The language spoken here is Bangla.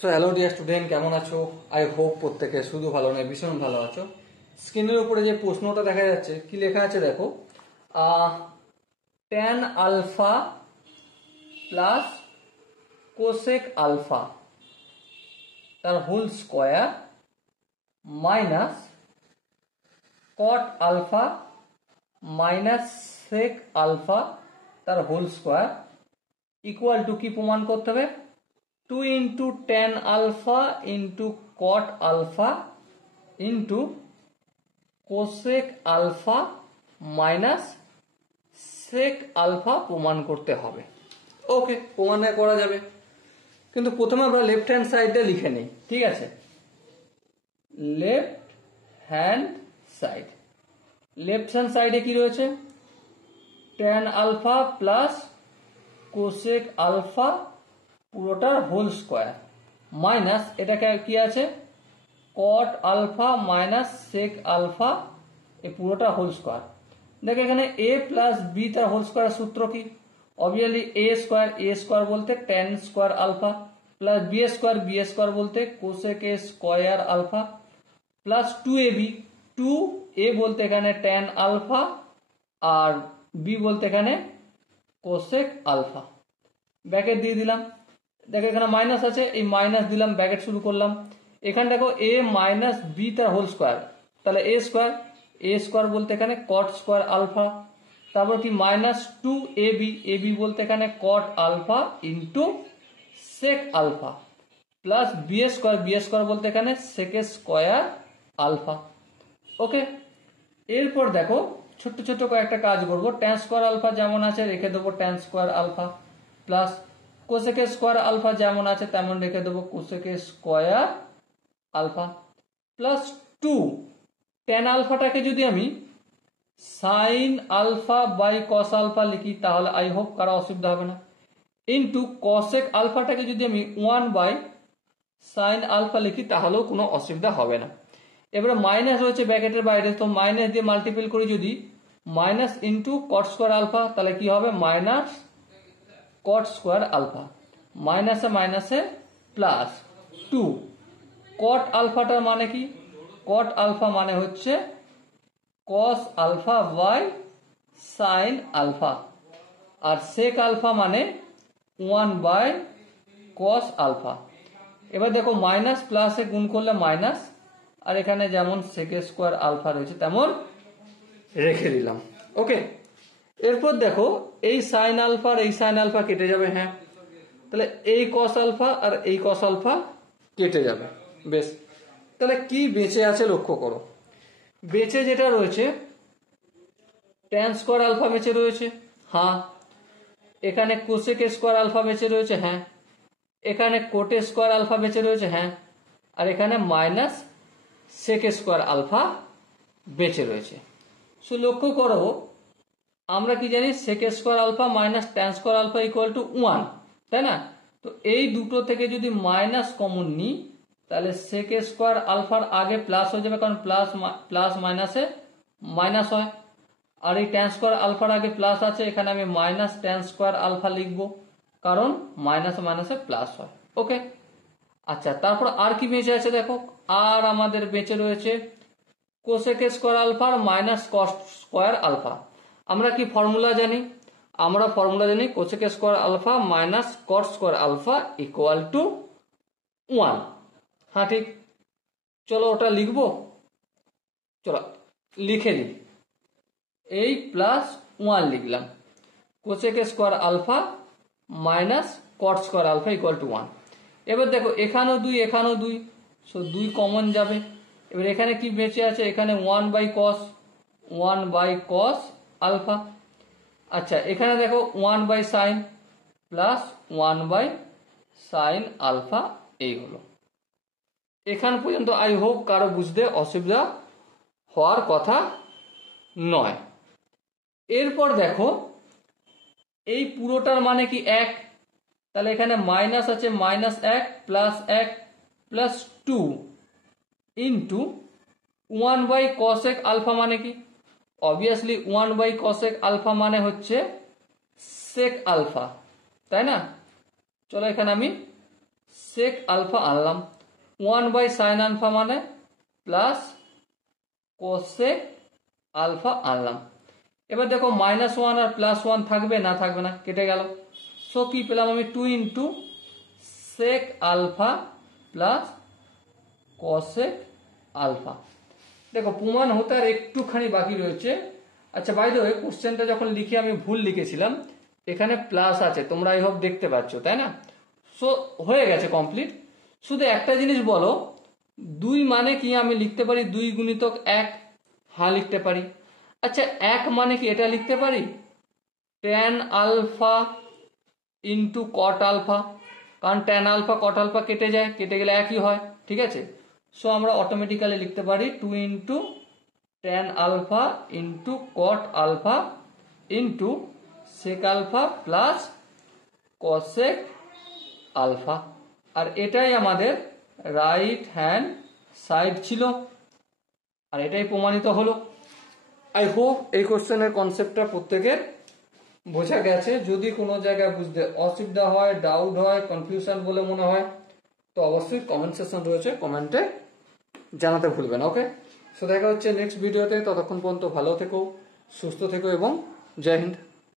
সো হ্যালো ডিয়ার স্টুডেন্ট, কেমন আছো? আই হোপ প্রত্যেকে শুধু ভালো নয় ভীষণ ভালো আছো। স্ক্রিনের উপরে যে প্রশ্নটা দেখা যাচ্ছে কি লেখা আছে দেখো, tan alpha plus cosec alpha তার whole square minus cot alpha minus sec alpha তার হোল স্কোয়ার ইকুয়াল টু কি প্রমাণ করতে হবে? 2 into tan alpha into cot alpha into cosec alpha minus sec alpha প্রমাণ করতে হবে। ওকে, প্রমাণ করা যাবে, কিন্তু প্রথমে আমরা লেফট হ্যান্ড সাইডটা লিখে নিই। ঠিক আছে, লেফট হ্যান্ড সাইডে কি রয়েছে? tan alpha plus cosec alpha পুরোটার হোল স্কোয়ার মাইনাস এটাকে কি আছে cot alpha minus sec alpha এই পুরোটা হোল স্কোয়ার। দেখো এখানে এ প্লাস বি তার হোল স্কোয়ার সূত্র কি? অবভিয়াসলি এ স্কোয়ার বলতে tan square alpha plus B square বলতে কোসেক এ square alpha plus 2ab, 2a বলতে এখানে ট্যান আলফা আর বি বলতে এখানে কোসেক আলফা। ব্র্যাকেট দিয়ে দিলাম। দেখো এখানে মাইনাস আছে, এই মাইনাস দিলাম, ব্র্যাকেট শুরু করলাম। এখানে দেখো এ মাইনাস বি তার হোল স্কোয়ার, তাহলে এ স্কোয়ার বলতে এখানে কট স্কোয়ার আলফা, তারপর কি মাইনাস 2ab বলতে এখানে cot alpha into sec alpha plus B square বলতে এখানে সেক স্কোয়ার আলফা। ওকে, এরপর দেখো ছোট্ট ছোট্ট কয়েকটা কাজ করবো। ট্যান স্কোয়ার আলফা যেমন আছে রেখে দেবো tan square alpha plus cosec square alpha যেমন আছে তেমন রেখে দেবো cosec square alpha plus 2 tan আলফাটাকে যদি আমি sine alpha by cos alpha লিখি তাহলে আই হোপ কারো অসুবিধা হবে না, ইন্টু কসেক আলফাটাকে যদি আমি 1 বাই সাইন আলফা লিখি তাহলেও কোনো অসুবিধা হবে না। এবারে মাইনাস রয়েছে ব্র্যাকেটের বাইরে, তো মাইনাস দিয়ে মাল্টিপল করি যদি minus into cot square alpha তাহলে কি হবে মাইনাস কট স্কোয়ার আলফা মাইনাসে প্লাস 2 কট আলফাটার মানে কি? কট আলফা মানে হচ্ছে cos alpha by sine alpha আর সেক আলফা মানে 1 বাই কস আলফা। এবার দেখো মাইনাস প্লাসে গুণ করলে মাইনাস, আর এখানে যেমন সেক স্কোয়ার আলফা রয়েছে তেমন রেখে দিলাম। ওকে, এরপর দেখো এই সাইন আলফা আর এই সাইন আলফা কেটে যাবে। হ্যাঁ, তাহলে এই কস আলফা আর এই কস আলফা কেটে যাবে। বেশ, তাহলে কি বেঁচে আছে লক্ষ্য করো। বেঁচে যেটা রয়েছে ট্যান স্কোয়ার আলফা বেঁচে রয়েছে, হ্যাঁ। এখানে কোসেক স্কোয়ার আলফা বেঁচে রয়েছে, হ্যাঁ। এখানে কোটে স্কোয়ার আলফা বেঁচে রয়েছে, হ্যাঁ। আর এখানে মাইনাস সেক স্কোয়ার আলফা বেঁচে রয়েছে। সো লক্ষ্য করো আমরা কি জানি sec square alpha minus tan square alpha equal to 1, তাই না? তো এই দুটো থেকে যদি মাইনাস কমন নিই তাহলে সেক স্কোয়ার আলফার আগে প্লাস হয়ে যাবে, কারণ প্লাস মাইনাসে মাইনাস হয়, আর এই ট্যান স্কোয়ার আলফার আগে প্লাস আছে, এখানে আমি মাইনাস ট্যান স্কোয়ার আলফা লিখবো কারণ মাইনাসে প্লাস হয়। ওকে, আচ্ছা, তারপর আর কি বেঁচে আছে দেখো, আর আমাদের বেঁচে রয়েছে cosec square alpha minus cos square alpha. আমরা কি ফর্মুলা জানি? আমরা ফর্মুলা জানি cosec square alpha minus cot square alpha equal to 1। হ্যাঁ ঠিক, চলো ওটা লিখবো, চলো লিখে দিই। এই প্লাস 1 লিখলাম, cosec square alpha minus cot square alpha equal to 1। এবার দেখো এখানেও 2, সো 2 কমন যাবে। এবার এখানে কি বেঁচে আছে? এখানে 1 বাই কস আলফা। আচ্ছা, এখানে দেখো 1 by sine plus 1 by sine alpha, এই হলো। এখান পর্যন্ত আই হোপ কারো বুঝতে অসুবিধা হওয়ার কথা নয়। এরপর দেখো এই পুরোটার মানে কি 1, তাহলে এখানে মাইনাস আছে, minus 1 plus 2 into 1 by cosec alpha মানে কি? অবভিয়াসলি 1 বাই কসেক আলফা মানে হচ্ছে সেক আলফা, তাই না? চলো এখানে আমি সেক আলফা আনলাম, 1/sin আলফা মানে প্লাস কোসেক আলফা আনলাম। এবার দেখো -1 আর +1 থাকবে না, থাকবে না, কেটে গেল। সো কি পেলাম আমি, 2 into sec alpha plus cosec alpha. দেখো প্রমাণ হতে আর একটুখানি বাকি রয়েছে। আচ্ছা বাই দ্য ওয়ে, কোশ্চেনটা যখন লিখে আমি ভুল লিখেছিলাম, এখানে প্লাস আছে, তোমরা আই হোপ দেখতে পাচ্ছ, তাই না? সো হয়ে গেছে কমপ্লিট। শুধু একটা জিনিস বলো, 2 মানে কি আমি লিখতে পারি 2 গুণিতক 1? হ্যাঁ লিখতে পারি। আচ্ছা 1 মানে কি এটা লিখতে পারি tan alpha into cot alpha, কারণ tan আলফা কট আলফা কেটে যায়, কেটে গেলে একই হয়, ঠিক আছে? সো আমরা অটোমেটিক্যালি লিখতে পারি 2 into tan alpha into cot alpha into sec alpha plus cosec alpha. আর এটাই আমাদের রাইট হ্যান্ড সাইড ছিল, আর এটাই প্রমাণিত হলো। আই হোপ এই কোশ্চেনের কনসেপ্টটা প্রত্যেকের বোঝা গেছে। যদি কোনো জায়গায় বুঝতে অসুবিধা হয়, ডাউট হয়, কনফিউশন বলে মনে হয়, তো অবশ্যই কমেন্ট সেকশন রয়েছে, কমেন্টে জানাতে ভুলবেন। ওকে, সো দেখা হচ্ছে নেক্সট ভিডিওতে। ততক্ষণ পর্যন্ত ভালো থেকো, সুস্থ থেকো এবং জয় হিন্দ।